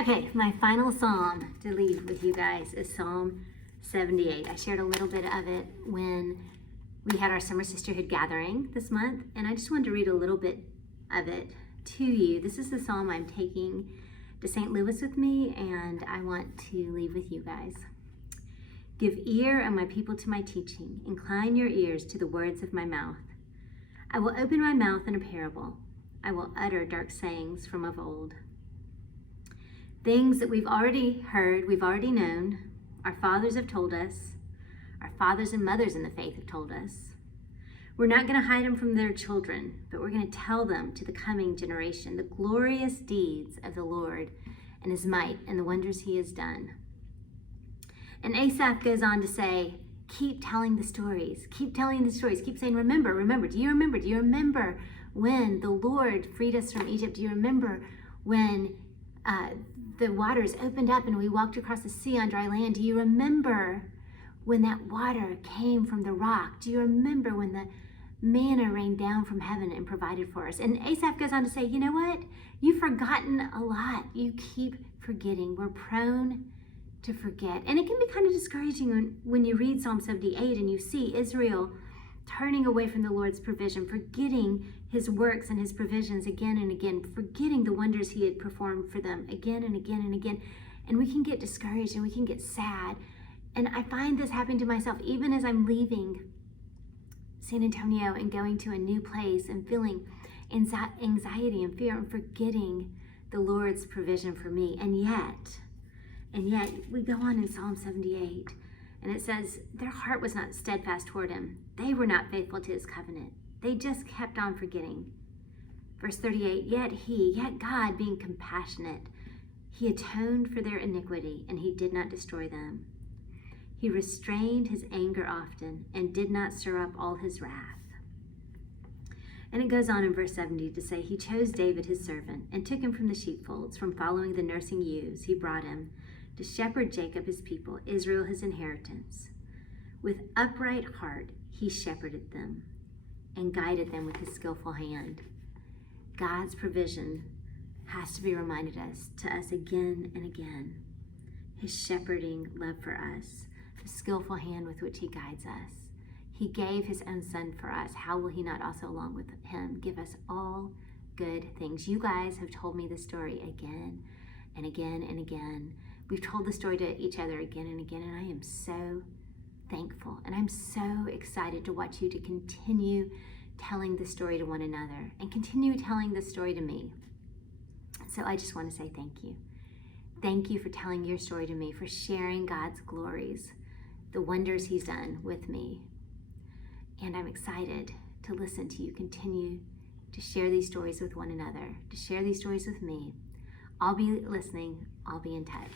Okay, my final psalm to leave with you guys is Psalm 78. I shared a little bit of it when we had our Summer Sisterhood gathering this month, and I just wanted to read a little bit of it to you. This is the psalm I'm taking to St. Louis with me, and I want to leave with you guys. Give ear, O my people, to my teaching. Incline your ears to the words of my mouth. I will open my mouth in a parable. I will utter dark sayings from of old. Things that we've already heard, we've already known, our fathers have told us, our fathers and mothers in the faith have told us. We're not going to hide them from their children, but we're going to tell them to the coming generation the glorious deeds of the Lord and his might and the wonders he has done. And Asaph goes on to say, keep telling the stories, keep telling the stories, keep saying, remember, remember, do you remember when the Lord freed us from Egypt? Do you remember when the waters opened up and we walked across the sea on dry land? Do you remember when that water came from the rock? Do you remember when the manna rained down from heaven and provided for us? And Asaph goes on to say, you know what? You've forgotten a lot. You keep forgetting. We're prone to forget. And it can be kind of discouraging when you read Psalm 78 and you see Israel turning away from the Lord's provision, forgetting his works and his provisions again and again, forgetting the wonders he had performed for them again and again and again. And we can get discouraged and we can get sad. And I find this happening to myself even as I'm leaving San Antonio and going to a new place and feeling anxiety and fear and forgetting the Lord's provision for me. And yet we go on in Psalm 78 and it says, their heart was not steadfast toward him. They were not faithful to his covenant. They just kept on forgetting. Verse 38, yet God, being compassionate, he atoned for their iniquity and he did not destroy them. He restrained his anger often and did not stir up all his wrath. And it goes on in verse 70 to say, he chose David his servant and took him from the sheepfolds, from following the nursing ewes. He brought him to shepherd Jacob his people, Israel his inheritance. With upright heart he shepherded them and guided them with his skillful hand. God's provision has to be reminded to us again and again. His shepherding love for us, the skillful hand with which he guides us. He gave his own son for us. How will he not also, along with him, give us all good things? You guys have told me this story again and again and again. We've told the story to each other again and again, and I am so thankful. And I'm so excited to watch you to continue telling the story to one another and continue telling the story to me. So I just want to say thank you. Thank you for telling your story to me, for sharing God's glories, the wonders he's done with me. And I'm excited to listen to you continue to share these stories with one another, to share these stories with me. I'll be listening. I'll be in touch.